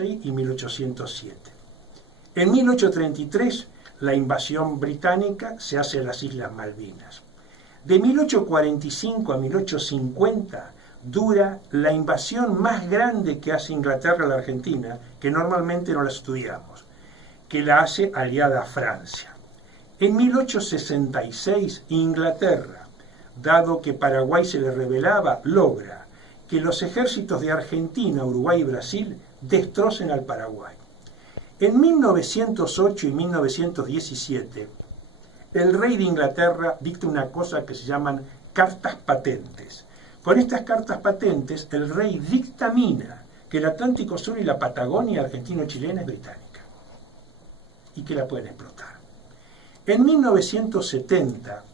1806 y 1807. En 1833 la invasión británica se hace a las Islas Malvinas. De 1845 a 1850 dura la invasión más grande que hace Inglaterra a la Argentina, que normalmente no la estudiamos, que la hace aliada a Francia. En 1866 Inglaterra, dado que Paraguay se le rebelaba, logra que los ejércitos de Argentina, Uruguay y Brasil destrocen al Paraguay. En 1908 y 1917, el rey de Inglaterra dicta una cosa que se llaman cartas patentes. Con estas cartas patentes, el rey dictamina que el Atlántico Sur y la Patagonia argentino-chilena es británica y que la pueden explotar. En 1970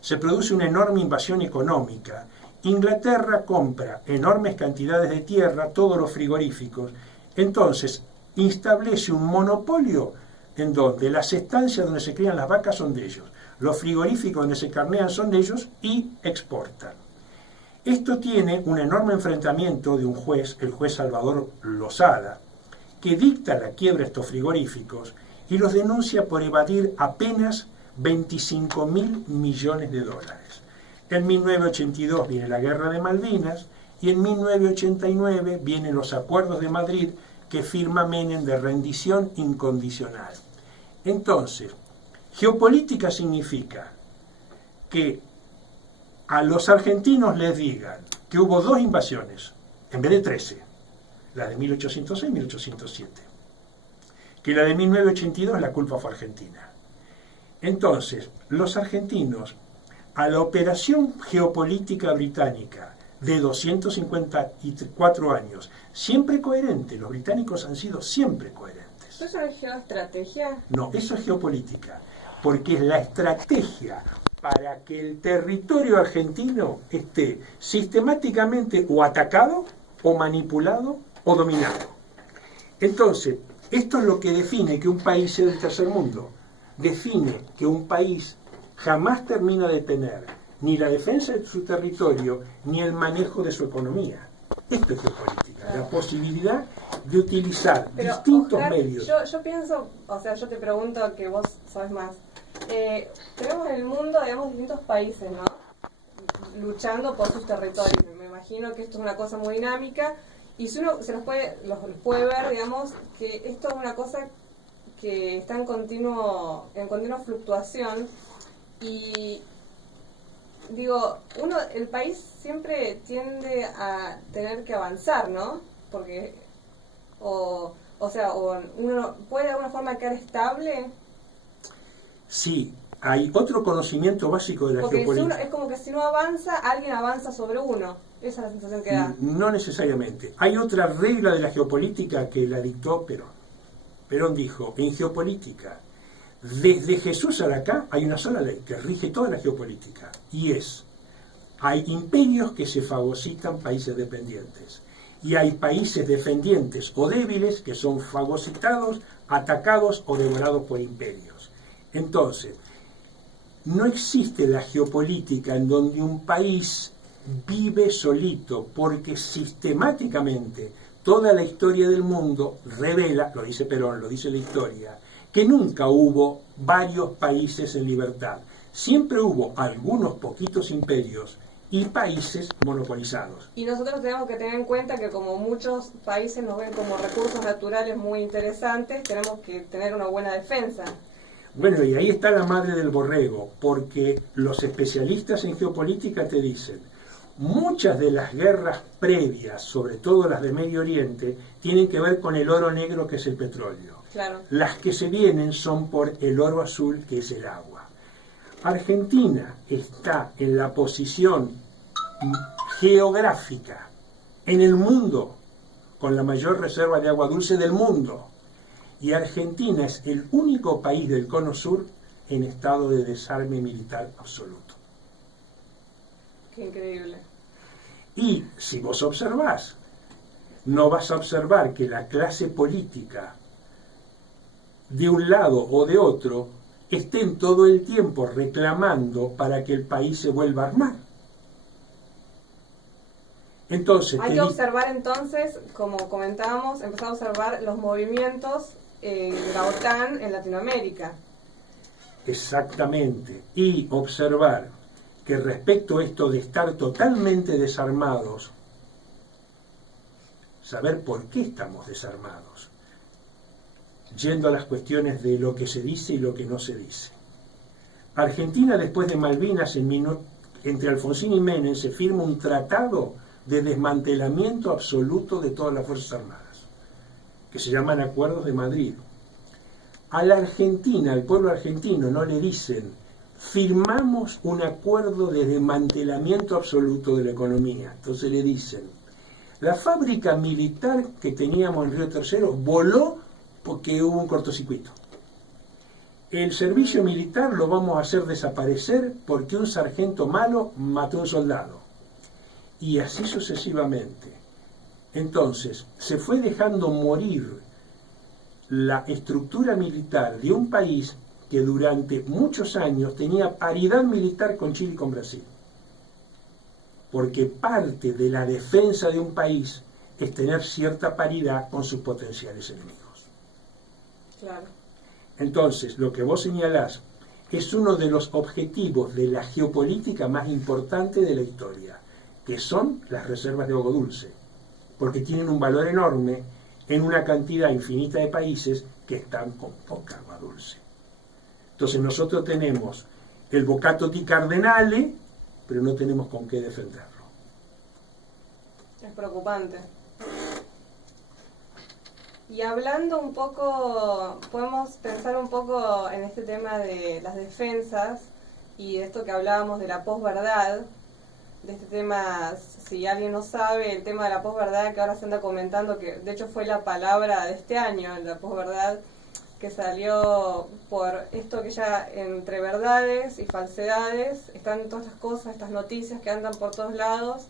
se produce una enorme invasión económica. Inglaterra compra enormes cantidades de tierra, todos los frigoríficos. Entonces, establece un monopolio en donde las estancias donde se crían las vacas son de ellos, los frigoríficos donde se carnean son de ellos y exportan. Esto tiene un enorme enfrentamiento de un juez, el juez Salvador Lozada, que dicta la quiebra de estos frigoríficos y los denuncia por evadir apenas 25.000 millones de dólares. En 1982 viene la Guerra de Malvinas y en 1989 vienen los Acuerdos de Madrid que firma Menem de rendición incondicional. Entonces, geopolítica significa que a los argentinos les digan que hubo 2 invasiones, en vez de 13, la de 1806 y 1807, que la de 1982 la culpa fue argentina. Entonces, los argentinos, a la operación geopolítica británica de 254 años, siempre coherente, los británicos han sido siempre coherentes. ¿Eso es geoestrategia? No, eso es geopolítica, porque es la estrategia para que el territorio argentino esté sistemáticamente o atacado, o manipulado, o dominado. Entonces, esto es lo que define que un país sea del tercer mundo. Define que un país jamás termina de tener ni la defensa de su territorio, ni el manejo de su economía. Esto es geopolítica, claro. La posibilidad de utilizar distintos medios. Yo pienso, o sea, yo te pregunto que vos sabes más. Tenemos en el mundo, digamos, distintos países, ¿no? Luchando por sus territorios. Me imagino que esto es una cosa muy dinámica y si uno los puede ver, digamos, que esto es una cosa que está en continua fluctuación y digo, el país siempre tiende a tener que avanzar, ¿no? Porque, o uno puede de alguna forma quedar estable. Sí, hay otro conocimiento básico de la geopolítica. Porque es como que si uno avanza, alguien avanza sobre uno. Esa es la sensación que da. No necesariamente. Hay otra regla de la geopolítica que la dictó Perón. Perón dijo, en geopolítica, desde Jesús a acá hay una sola ley que rige toda la geopolítica, y hay imperios que se fagocitan países dependientes, y hay países dependientes o débiles que son fagocitados, atacados o devorados por imperios. Entonces, no existe la geopolítica en donde un país vive solito, porque sistemáticamente toda la historia del mundo revela, lo dice Perón, lo dice la historia, que nunca hubo varios países en libertad. Siempre hubo algunos poquitos imperios y países monopolizados. Y nosotros tenemos que tener en cuenta que como muchos países nos ven como recursos naturales muy interesantes, tenemos que tener una buena defensa. Bueno, y ahí está la madre del borrego, porque los especialistas en geopolítica te dicen, muchas de las guerras previas, sobre todo las de Medio Oriente, tienen que ver con el oro negro que es el petróleo. Claro. Las que se vienen son por el oro azul que es el agua. Argentina está en la posición geográfica en el mundo con la mayor reserva de agua dulce del mundo. Y Argentina es el único país del Cono Sur en estado de desarme militar absoluto. Qué increíble. Y si vos observás, no vas a observar que la clase política de un lado o de otro estén todo el tiempo reclamando para que el país se vuelva a armar. Entonces, hay que observar entonces, como comentábamos, empezar a observar los movimientos de la OTAN en Latinoamérica. Exactamente. Y observar que respecto a esto de estar totalmente desarmados, saber por qué estamos desarmados, yendo a las cuestiones de lo que se dice y lo que no se dice. Argentina, después de Malvinas, entre Alfonsín y Menem, se firma un tratado de desmantelamiento absoluto de todas las Fuerzas Armadas, que se llaman Acuerdos de Madrid. A la Argentina, al pueblo argentino, no le dicen, firmamos un acuerdo de desmantelamiento absoluto de la economía. Entonces le dicen, la fábrica militar que teníamos en Río Tercero voló porque hubo un cortocircuito. El servicio militar lo vamos a hacer desaparecer porque un sargento malo mató a un soldado. Y así sucesivamente. Entonces, se fue dejando morir la estructura militar de un país que durante muchos años tenía paridad militar con Chile y con Brasil. Porque parte de la defensa de un país es tener cierta paridad con sus potenciales enemigos. Claro. Entonces, lo que vos señalás es uno de los objetivos de la geopolítica más importante de la historia, que son las reservas de agua dulce, porque tienen un valor enorme en una cantidad infinita de países que están con poca agua dulce. Entonces nosotros tenemos el bocato di Cardenale, pero no tenemos con qué defenderlo. Es preocupante. Y hablando un poco, podemos pensar un poco en este tema de las defensas y de esto que hablábamos de la posverdad, de este tema, si alguien no sabe, el tema de la posverdad que ahora se anda comentando, que de hecho fue la palabra de este año, la posverdad, que salió por esto que ya entre verdades y falsedades están todas las cosas, estas noticias que andan por todos lados,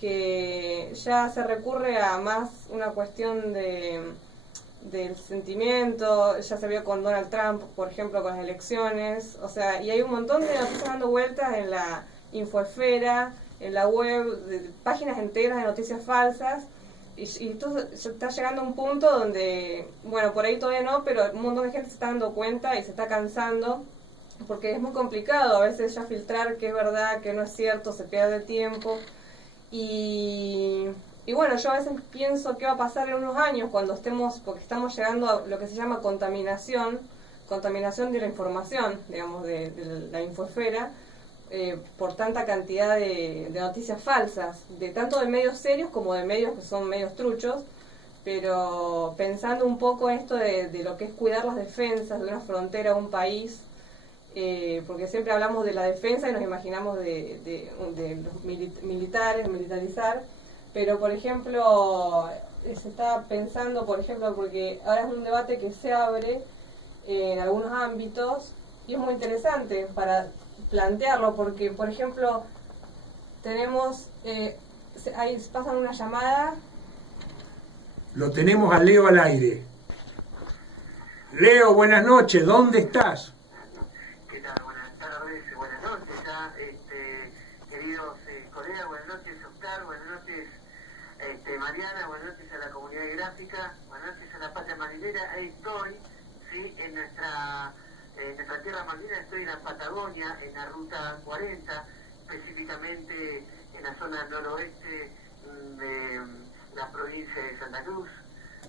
que ya se recurre a más una cuestión del sentimiento, ya se vio con Donald Trump, por ejemplo, con las elecciones, o sea, y hay un montón de noticias dando vueltas en la infoesfera, en la web, de páginas enteras de noticias falsas, y esto está llegando a un punto donde, bueno, por ahí todavía no, pero un montón de gente se está dando cuenta y se está cansando, porque es muy complicado a veces ya filtrar qué es verdad, qué no es cierto, se pierde tiempo. Y bueno, yo a veces pienso qué va a pasar en unos años cuando estemos, porque estamos llegando a lo que se llama contaminación de la información, digamos, de la infoesfera, por tanta cantidad de noticias falsas, de tanto de medios serios como de medios que son medios truchos, pero pensando un poco en esto de lo que es cuidar las defensas de una frontera o un país, porque siempre hablamos de la defensa y nos imaginamos de los militares, militarizar, pero por ejemplo se está pensando, por ejemplo, porque ahora es un debate que se abre en algunos ámbitos y es muy interesante para plantearlo, porque por ejemplo tenemos, ahí pasan una llamada. Lo tenemos a Leo al aire. Leo, buenas noches, ¿dónde estás? ¿Qué tal? Buenas tardes, buenas noches ya, queridos colegas, buenas noches Oscar, buenas noches Mariana, buenas noches a la comunidad gráfica, buenas noches a la patria marinera. Ahí estoy, ¿sí? En nuestra tierra marina, estoy en la Patagonia, en la ruta 40, específicamente en la zona noroeste de la provincia de Santa Cruz,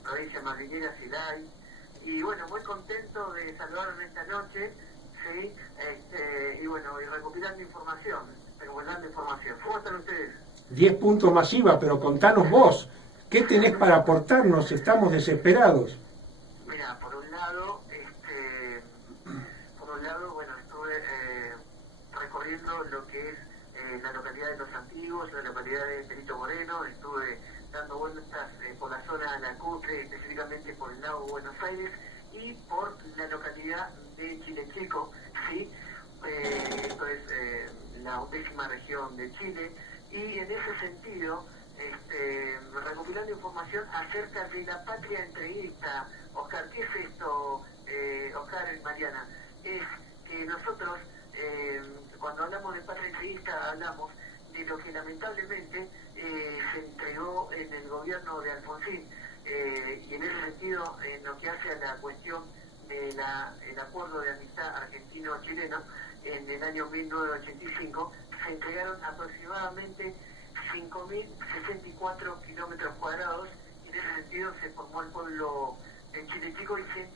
provincia marinera Silay. Y bueno, muy contento de saludarlos esta noche, ¿sí? Y bueno, y recopilando información, recopilando información. ¿Cómo están ustedes? 10 puntos masiva, pero contanos vos, ¿qué tenés para aportarnos? Estamos desesperados. Mira, por un lado, bueno, estuve recorriendo lo que es la localidad de Los Antiguos, la localidad de Perito Moreno, estuve dando vueltas por la zona de la Cutre, específicamente por el lago Buenos Aires y por la localidad de Chile Chico, ¿sí? Esto es la 11ª región de Chile, y en ese sentido, recopilando información acerca de la patria entreguista. Oscar, ¿qué es esto, Oscar y Mariana? Es que nosotros, cuando hablamos de patria entreguista, hablamos de lo que lamentablemente se entregó en el gobierno de Alfonsín, y en ese sentido, en lo que hace a la cuestión del acuerdo de amistad argentino-chileno, en el año 1985, se entregaron aproximadamente 5.064 kilómetros cuadrados, y en ese sentido se formó el pueblo de Chile Chico y se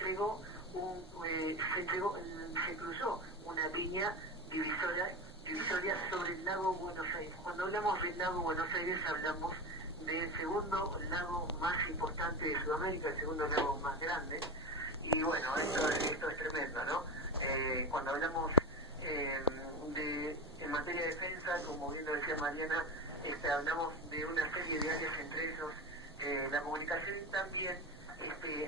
cruzó una línea divisoria sobre el lago Buenos Aires. Cuando hablamos del lago Buenos Aires hablamos del segundo lago más importante de Sudamérica, el segundo lago más grande, y bueno, esto es tremendo, ¿no? Cuando hablamos en materia de defensa, como bien lo decía Mariana, hablamos de una serie de áreas, entre ellos la comunicación, y también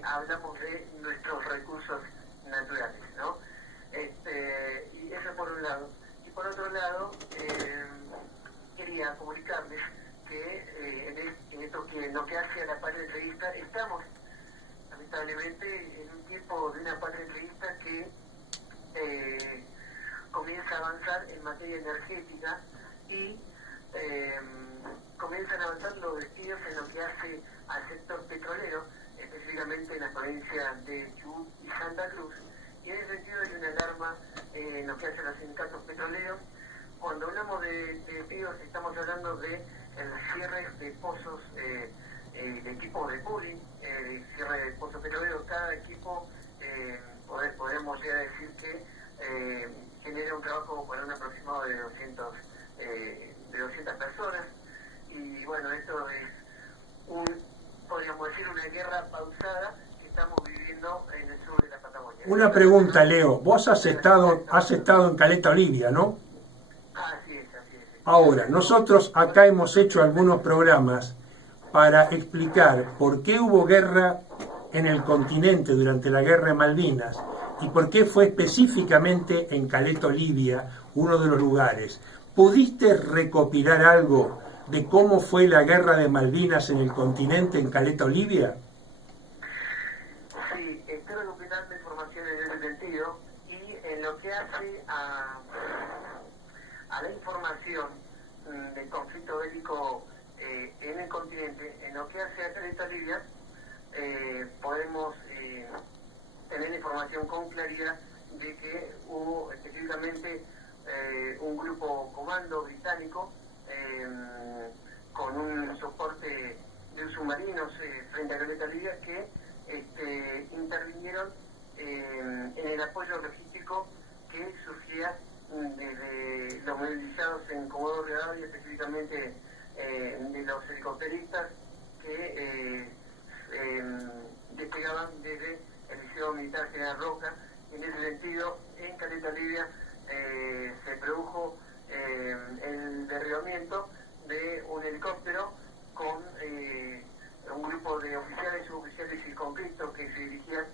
hablamos de nuestros recursos naturales, ¿no? Y eso por un lado. Y por otro lado, quería comunicarles que en lo que hace a la patria entrevista, estamos lamentablemente en un tiempo de una patria entrevista que comienza a avanzar en materia energética, y comienzan a avanzar los despidos en lo que hace al sector petrolero, específicamente en la provincia de Chubut y Santa Cruz. Y en ese sentido hay una alarma en lo que hace a los sindicatos petroleros. Cuando hablamos de despidos, estamos hablando de cierres de pozos, de equipos de pooling, de cierre de pozos petroleros. Cada equipo, podemos llegar a decir que genera un trabajo para un aproximado de 200 personas. Y bueno, esto es podríamos decir, una guerra pausada que estamos viviendo en el sur de la Patagonia. Una pregunta, Leo. Vos has estado en Caleta Olivia, ¿no? Así es. Ahora, nosotros acá hemos hecho algunos programas para explicar por qué hubo guerra en el continente durante la Guerra de Malvinas y por qué fue específicamente en Caleta Olivia uno de los lugares. ¿Pudiste recopilar algo de cómo fue la Guerra de Malvinas en el continente, en Caleta Olivia? Sí, estoy recopilando información en ese sentido, y en lo que hace a la información del conflicto bélico en el continente, en lo que hace a Caleta Olivia, podemos tener información con claridad de que hubo específicamente un grupo comando británico con un soporte de submarinos frente a Caleta Olivia que intervinieron en el apoyo logístico que surgía desde los movilizados en Comodoro Rivadavia, específicamente de los helicópteristas que despegaban desde el Liceo Militar General Roca. En ese sentido, en Caleta Olivia se produjo el derribamiento de un helicóptero con un grupo de oficiales, suboficiales y conflictos que se dirigían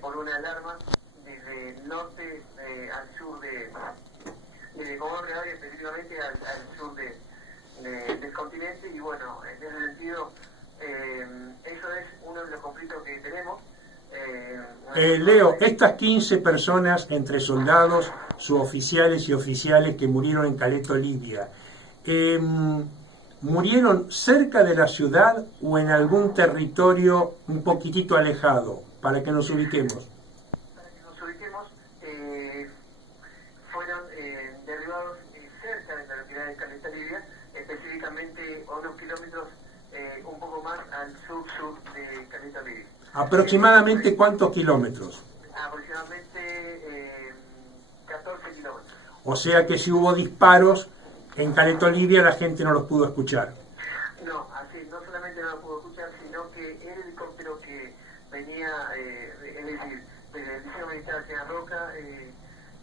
por una alarma desde el norte al sur de Comodoro Rivadavia, específicamente al sur del continente. Y bueno, en ese sentido, eso es uno de los conflictos que tenemos. Leo, estas 15 personas, entre soldados, suboficiales y oficiales que murieron en Caleta Olivia, ¿murieron cerca de la ciudad o en algún territorio un poquitito alejado? Para que nos ubiquemos. Fueron derribados cerca de la localidad de Caleta Olivia, específicamente a unos kilómetros un poco más al sur de Caleta Olivia. ¿Aproximadamente cuántos kilómetros? Aproximadamente 14 kilómetros. O sea que si hubo disparos en Caleta Olivia, la gente no los pudo escuchar. No, así, no solamente no los pudo escuchar, sino que el helicóptero que venía, es decir, desde el Liceo Militar General Roca,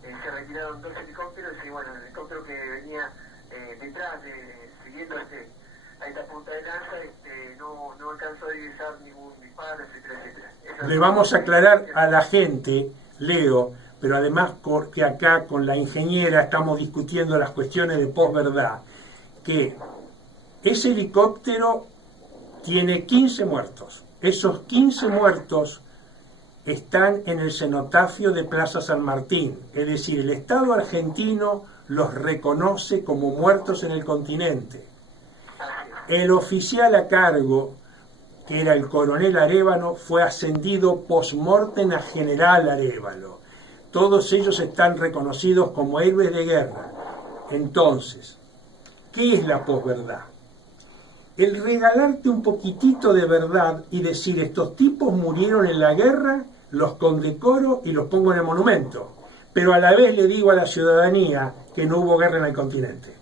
se retiraron 2 helicópteros, y bueno, el helicóptero que venía detrás, siguiendo a esta punta de lanza, no alcanzó a divisar ningún disparo, etcétera. Le vamos a aclarar a la gente, Leo, pero además porque acá con la ingeniera estamos discutiendo las cuestiones de posverdad, que ese helicóptero tiene 15 muertos. Esos 15 muertos están en el cenotafio de Plaza San Martín, es decir, el Estado argentino los reconoce como muertos en el continente. El oficial a cargo, que era el coronel Arévalo, fue ascendido post-mortem a general Arévalo. Todos ellos están reconocidos como héroes de guerra. Entonces, ¿qué es la posverdad? El regalarte un poquitito de verdad y decir, estos tipos murieron en la guerra, los condecoro y los pongo en el monumento. Pero a la vez le digo a la ciudadanía que no hubo guerra en el continente.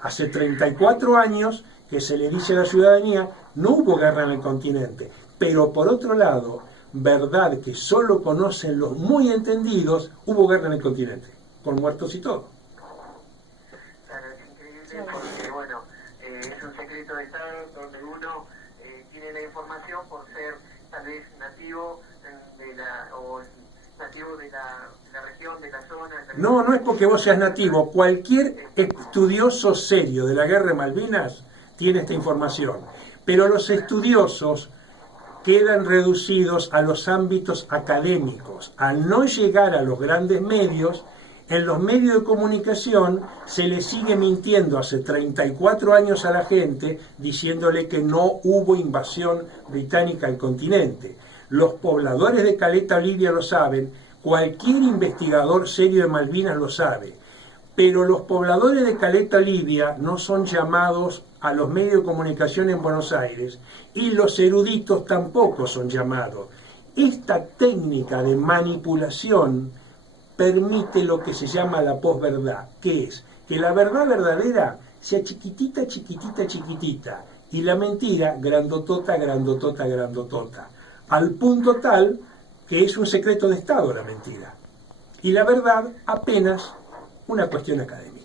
Hace 34 años que se le dice a la ciudadanía, no hubo guerra en el continente. Pero por otro lado, verdad que solo conocen los muy entendidos, hubo guerra en el continente, con muertos y todo. Claro, es increíble porque, bueno, es un secreto de Estado donde uno tiene la información por ser tal vez nativo de la región, de la zona. No, no es porque vos seas nativo. Cualquier estudioso serio de la guerra de Malvinas tiene esta información. Pero los estudiosos quedan reducidos a los ámbitos académicos. Al no llegar a los grandes medios, en los medios de comunicación se le sigue mintiendo hace 34 años a la gente diciéndole que no hubo invasión británica al continente. Los pobladores de Caleta Olivia lo saben, cualquier investigador serio de Malvinas lo sabe, pero los pobladores de Caleta Olivia no son llamados a los medios de comunicación en Buenos Aires y los eruditos tampoco son llamados. Esta técnica de manipulación permite lo que se llama la posverdad, que es que la verdad verdadera sea chiquitita, chiquitita, chiquitita, y la mentira grandotota, grandotota, grandotota, al punto tal que es un secreto de Estado la mentira, y la verdad apenas una cuestión académica.